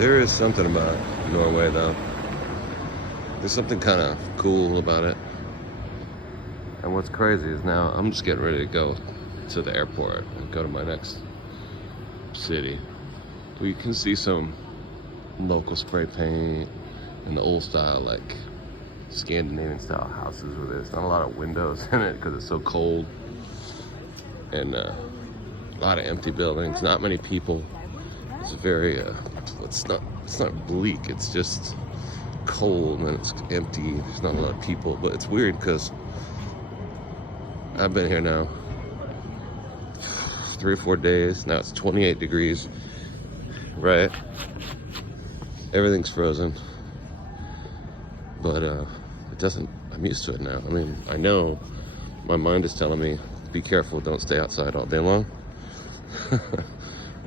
There is something about Norway, though. There's something kind of cool about it. And what's crazy is now I'm just getting ready to go to the airport and go to my next city. We can see some local spray paint and the old style, like Scandinavian style houses where there's not a lot of windows in it because it's so cold. And a lot of empty buildings, not many people. It's very, it's not bleak, it's just cold and it's empty. There's not a lot of people, but it's weird because I've been here now 3 or 4 days. Now it's 28 degrees, right? Everything's frozen, but it doesn't, I'm used to it now. I mean, I know my mind is telling me, be careful, don't stay outside all day long.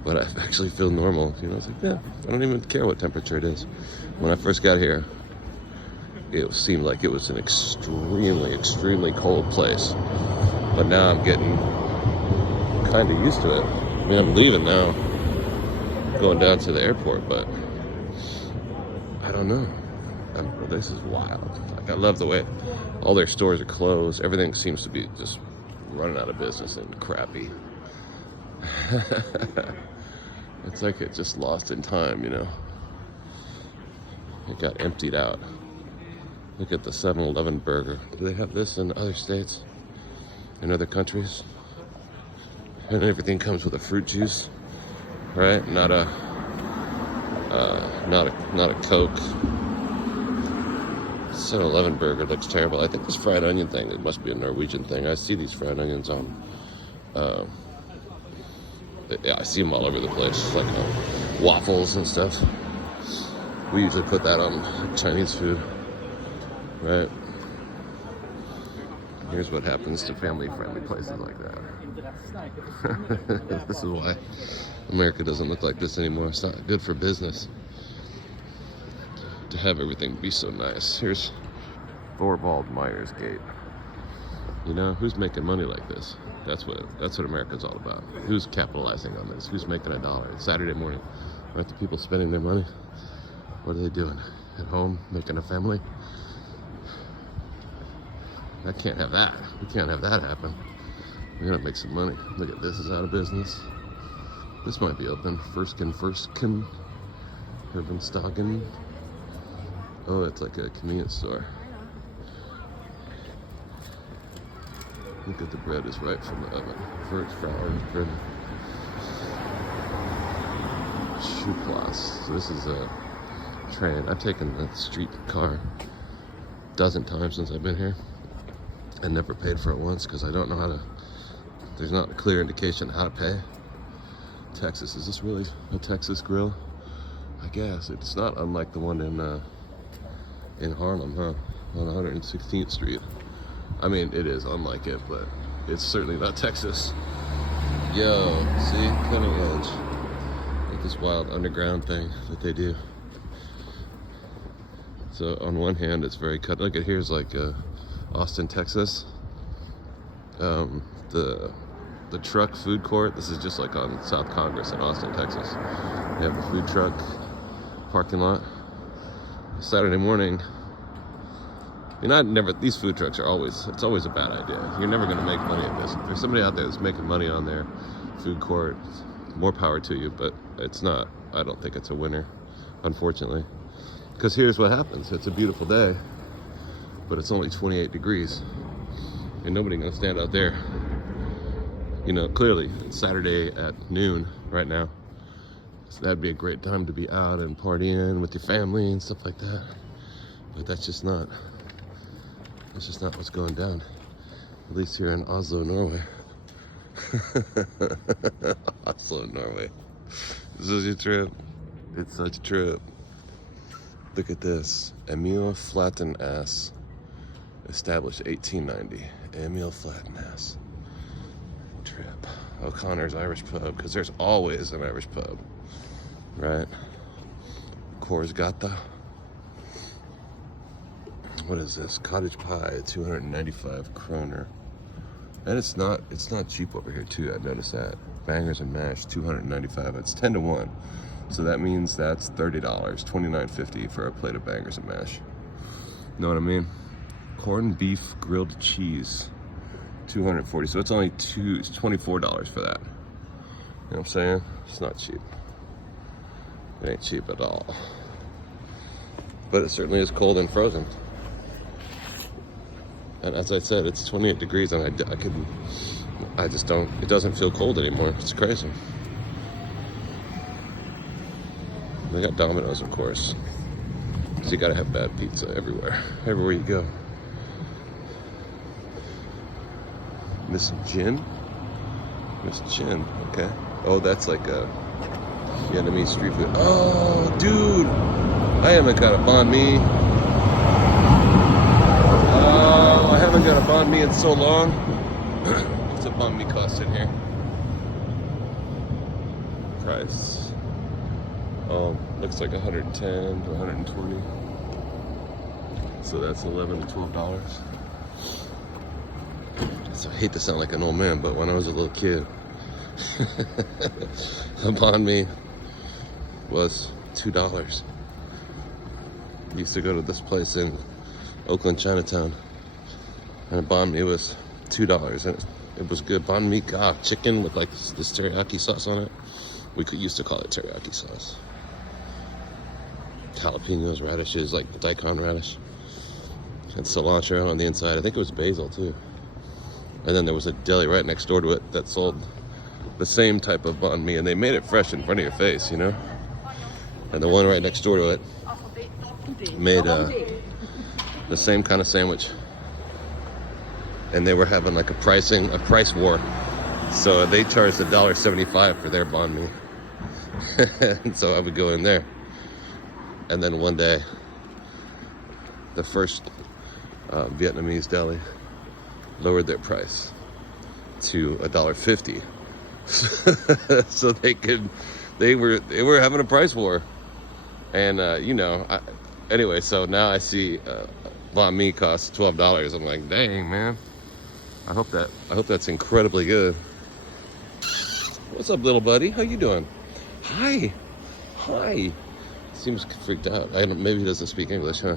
But I actually feel normal. You know, it's like, yeah, I don't even care what temperature it is. When I first got here, it seemed like it was an extremely, extremely cold place. But now I'm getting kind of used to it. I mean, I'm leaving now, going down to the airport, but I don't know. This is wild. Like, I love the way all their stores are closed. Everything seems to be just running out of business and crappy. It's like it just lost in time, you know. It got emptied out. Look at the 7-Eleven burger. Do they have this in other states? In other countries? And everything comes with a fruit juice, right? Not a Coke. 7-Eleven burger looks terrible. I think this fried onion thing, it must be a Norwegian thing. I see these fried onions on, yeah, I see them all over the place, like waffles and stuff. We usually put that on Chinese food, right? Here's what happens to family-friendly places like that. This is why America doesn't look like this anymore. It's not good for business to have everything be so nice. Here's Thorvald Myers Gate. You know, who's making money like this? That's what America's all about. Who's capitalizing on this? Who's making $1? It's Saturday morning. Aren't the people spending their money? What are they doing? At home, making a family? I can't have that. We can't have that happen. We gotta make some money. Look at this, is out of business. This might be open. Firstkin. Herbenstagen. Oh, it's like a convenience store. Look at the bread is right from the oven. First flour bread. Shoeplass. So this is a train. I've taken the streetcar a dozen times since I've been here. I never paid for it once because I don't know how to. There's not a clear indication how to pay. Texas, is this really a Texas grill? I guess it's not unlike the one in Harlem, huh? On 116th Street. I mean, it is unlike it, but it's certainly not Texas. Yo, see, cutting edge. Like this wild underground thing that they do. So on one hand, it's very cut. Look at here's like Austin, Texas. The truck food court. This is just like on South Congress in Austin, Texas. They have the food truck parking lot. Saturday morning. I mean, these food trucks are it's always a bad idea. You're never gonna make money at this. If there's somebody out there that's making money on their food court, more power to you, but it's not, I don't think it's a winner, unfortunately. Because here's what happens. It's a beautiful day, but it's only 28 degrees. And nobody's gonna stand out there. You know, clearly, it's Saturday at noon right now. So that'd be a great time to be out and partying with your family and stuff like that. But that's just not what's going down. At least here in Oslo, Norway. Oslo, Norway. This is your trip. It's such a trip. Look at this. Emil Flattenass. Established 1890. Emil Flattenass. Trip. O'Connor's Irish Pub, because there's always an Irish pub, right? Korsgata. What is this? Cottage pie, 295 kroner. And it's not cheap over here too, I noticed that. Bangers and mash, $295. It's 10 to 1. So that means that's $30, $29.50 for a plate of bangers and mash. Know what I mean? Corned beef grilled cheese, $240. So it's only it's $24 for that. You know what I'm saying? It's not cheap. It ain't cheap at all. But it certainly is cold and frozen. And as I said, it's 28 degrees, and I just don't, it doesn't feel cold anymore. It's crazy. They got Domino's, of course. So you gotta have bad pizza everywhere you go. Miss Jin, okay. Oh, that's like a Vietnamese street food. Oh, dude, I haven't got a banh mi. Oh, I haven't got a banh mi in so long. What's a banh mi cost in here? Price. Oh, looks like 110 to 120. So that's $11 to $12. So I hate to sound like an old man, but when I was a little kid, a banh mi was $2. I used to go to this place in Oakland, Chinatown, and a banh mi was $2, and it was good. Banh mi, chicken with like this teriyaki sauce on it. We used to call it teriyaki sauce. Jalapenos, radishes, like daikon radish, and cilantro on the inside. I think it was basil too. And then there was a deli right next door to it that sold the same type of banh mi, and they made it fresh in front of your face, you know? And the one right next door to it made the same kind of sandwich. And they were having like a price war. So they charged $1.75 for their banh mi. And so I would go in there. And then one day, the first Vietnamese deli lowered their price to $1.50. So they were having a price war. And you know, anyway, so now I see banh mi costs $12. I'm like, dang, man. I hope that's incredibly good. What's up, little buddy? How you doing? Hi. Seems freaked out. Maybe he doesn't speak English, huh?